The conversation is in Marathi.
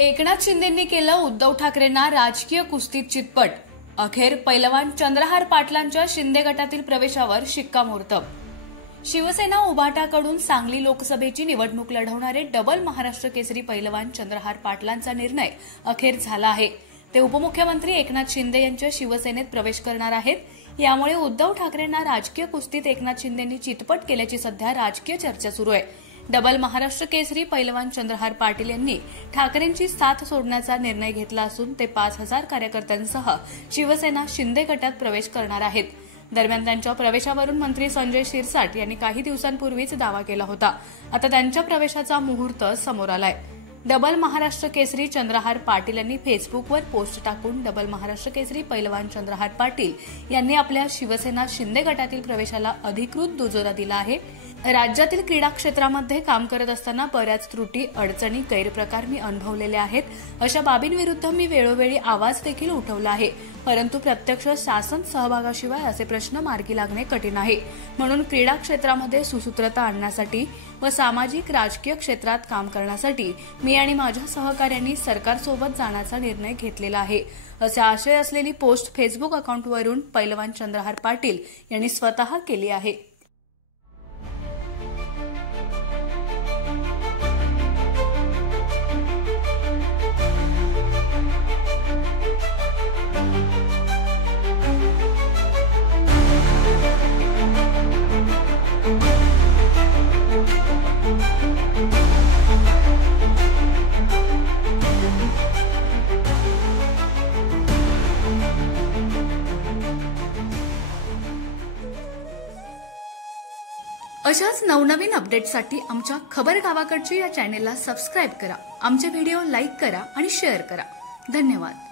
एकनाथ शिंदेंनी केलं उद्धव ठाकरेंना राजकीय कुस्तीत चितपट। अखेर पैलवान चंद्रहार पाटलांच्या शिंदे गटातील प्रवेशावर शिक्कामोर्तब। शिवसेना उभाटाकडून सांगली लोकसभेची निवडणूक लढवणारे डबल महाराष्ट्र केसरी पैलवान चंद्रहार पाटलांचा निर्णय अखेर झाला आहे। ते उपमुख्यमंत्री एकनाथ शिंदे यांच्या शिवसेनेत प्रवेश करणार आहेत। यामुळे उद्धव ठाकरेंना राजकीय कुस्तीत एकनाथ शिंदेंनी चितपट केल्याची सध्या राजकीय चर्चा सुरू आहे। डबल महाराष्ट्र केसरी पैलवान चंद्रहार पाटील यांनी ठाकरेंची साथ सोडण्याचा निर्णय घेतला असून ते 5000 कार्यकर्त्यांसह शिवसेना शिंदे गटात प्रवेश करणार आहेत। दरम्यान त्यांच्या प्रवेशावरून मंत्री संजय शिरसाट यांनी काही दिवसांपूर्वीच दावा केला होता। आता त्यांच्या प्रवेशाचा मुहूर्त समोर आलाय। डबल महाराष्ट्र केसरी चंद्रहार पाटील यांनी फेसबुकवर पोस्ट टाकून डबल महाराष्ट्र केसरी पैलवान चंद्रहार पाटील यांनी आपल्या शिवसेना शिंदे गटातील प्रवेशाला अधिकृत दुजोरा दिला आहे। राज्यातील क्रीडा क्षेत्रामध्ये काम करत असताना बऱ्याच त्रुटी, अडचणी, गैरप्रकार मी अनुभवलेले आहेत। अशा बाबींविरुद्ध मी वेळोवेळी आवाज देखील उठवला आहे, परंतु प्रत्यक्ष शासन सहभागाशिवाय असे प्रश्न मार्गी लागणे कठीण आहे। म्हणून क्रीडा क्षेत्रामध्ये सुसूत्रता आणण्यासाठी व सामाजिक राजकीय क्षेत्रात काम करण्यासाठी मी आणि माझ्या सहकाऱ्यांनी सरकारसोबत जाण्याचा निर्णय घेतलेला आहे, असे आशय असलेली पोस्ट फेसबुक अकाउंटवरून पैलवान चंद्रहार पाटील यांनी स्वतः केली आहे। अशाच नवनवीन अपडेट्ससाठी आमच्या खबर गावाकडची या चॅनेलला सबस्क्राइब करा, आमचे व्हिडिओ लाईक करा आणि शेअर करा। धन्यवाद।